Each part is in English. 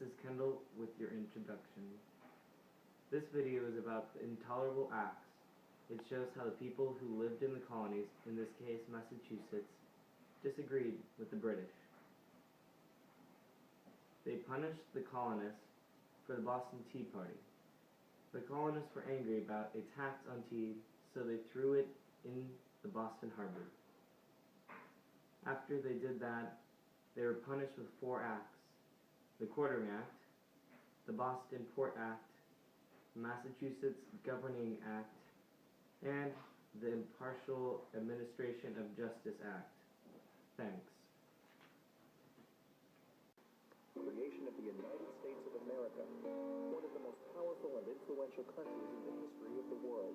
Mrs. Kendall with your introduction. This video is about the intolerable acts. It shows how the people who lived in the colonies, in this case Massachusetts, disagreed with the British. They punished the colonists for the Boston Tea Party. The colonists were angry about a tax on tea, so they threw it in the Boston Harbor. After they did that, they were punished with 4 acts: the Quartering Act, the Boston Port Act, the Massachusetts Governing Act, and the Impartial Administration of Justice Act. Thanks. Creation of the United States of America, one of the most powerful and influential countries in the history of the world.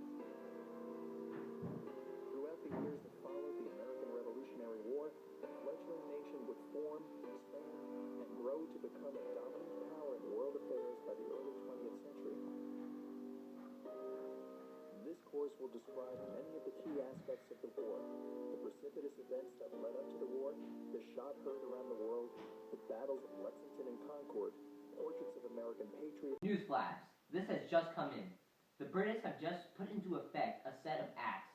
Throughout the years that followed the American Revolutionary War, the fledgling nation would form, expand, and grow to become a dominant power in world affairs by the early 20th century. This course will describe many of the key aspects of the war, the precipitous events that led up to the war, the shot heard around the world, the battles of Lexington and Concord, portraits of American patriots. Newsflash, this has just come in. The British have just put into effect a set of acts.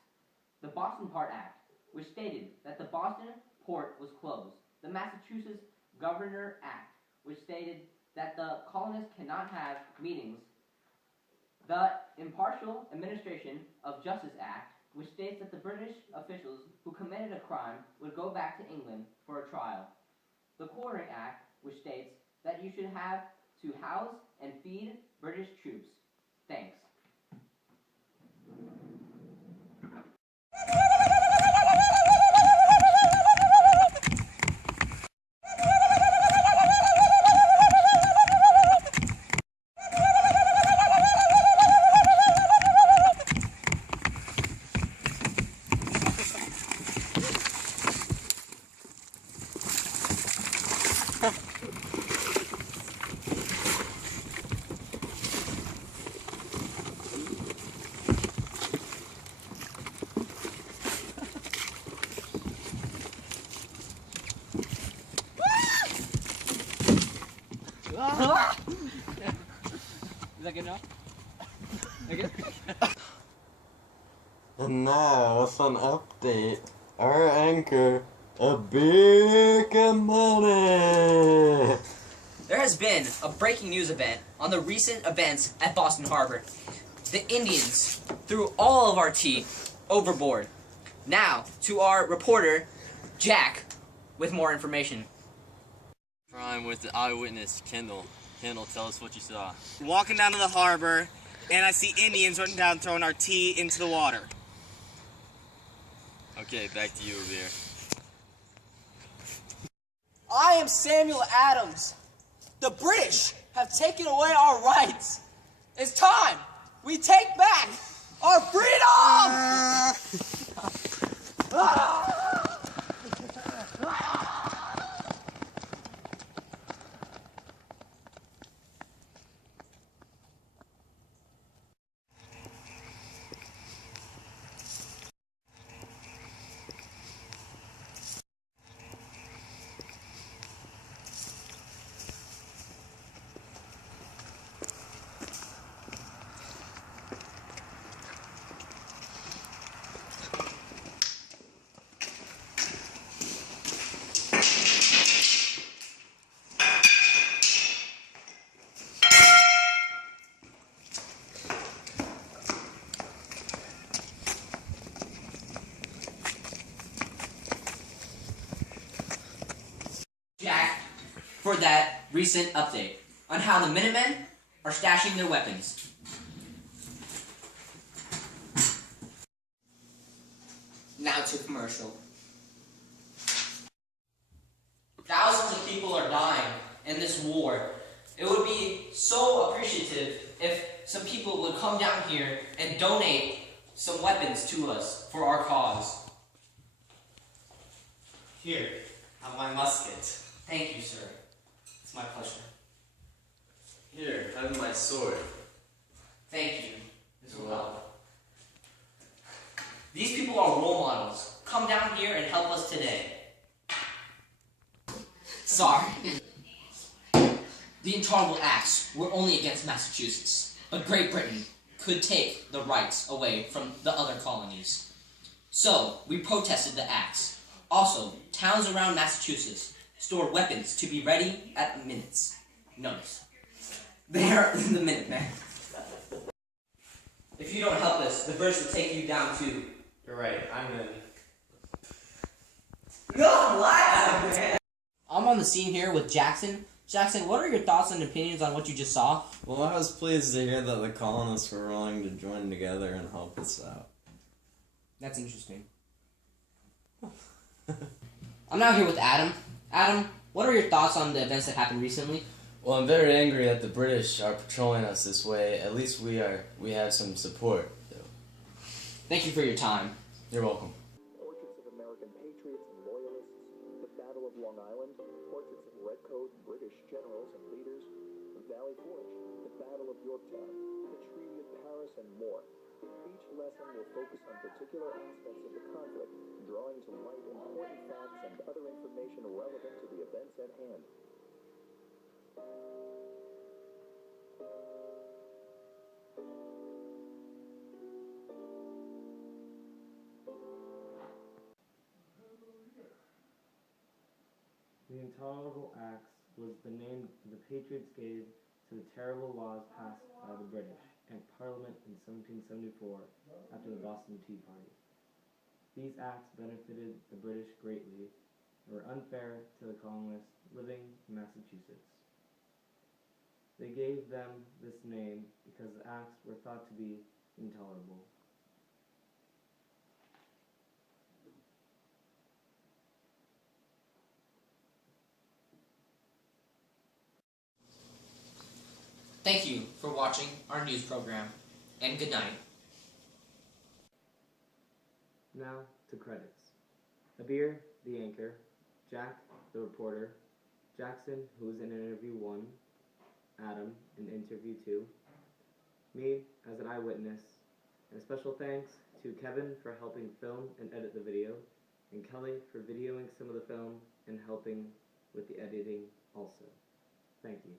The Boston Port Act, which stated that the Boston port was closed. The Massachusetts Governor Act, which stated that the colonists cannot have meetings. The Impartial Administration of Justice Act, which states that the British officials who committed a crime would go back to England for a trial. The Quartering Act, which states that you should have to house and feed British troops. Thanks. Is that good enough? Okay. And now, with an update, our anchor, a big money! There has been a breaking news event on the recent events at Boston Harbor. The Indians threw all of our tea overboard. Now, to our reporter, Jack, with more information. Crime with the eyewitness, Kendall. Kendall, tell us what you saw. Walking down to the harbor, and I see Indians running down throwing our tea into the water. Okay, back to you, Revere. I am Samuel Adams. The British have taken away our rights. It's time we take back our freedom! Jack, for that recent update on how the Minutemen are stashing their weapons. Now to commercial. Thousands of people are dying in this war. It would be so appreciative if some people would come down here and donate some weapons to us for our cause. Here, have my musket. Thank you, sir. It's my pleasure. Here, have my sword. Thank you. This will help. These people are role models. Come down here and help us today. Sorry. The intolerable acts were only against Massachusetts, but Great Britain could take the rights away from the other colonies. So, we protested the acts. Also, towns around Massachusetts stored weapons to be ready at a minute's notice. They are the Minutemen. If you don't help us, the British will take you down too. You're right, I'm in. I'm on the scene here with Jackson. Jackson, what are your thoughts and opinions on what you just saw? Well, I was pleased to hear that the colonists were willing to join together and help us out. That's interesting. I'm now here with Adam. Adam, what are your thoughts on the events that happened recently? Well, I'm very angry that the British are patrolling us this way. At least we have some support. So. Thank you for your time. You're welcome. Portraits of American patriots and loyalists, the Battle of Long Island, portraits of redcoat British generals and leaders, Valley Forge, the Battle of Yorktown, the Treaty of Paris, and more. Each lesson will focus on particular aspects of the conflict, drawing to light important facts and other information relevant to the events at hand. The Intolerable Acts was the name the Patriots gave to the terrible laws passed by the British and Parliament in 1774 after the Boston Tea Party. These acts benefited the British greatly and were unfair to the colonists living in Massachusetts. They gave them this name because the acts were thought to be intolerable. Thank you for watching our news program, and good night. Now to credits. Abir, the anchor, Jack, the reporter, Jackson, who was in interview 1, Adam in interview 2, me as an eyewitness, and a special thanks to Kevin for helping film and edit the video, and Kelly for videoing some of the film and helping with the editing also. Thank you.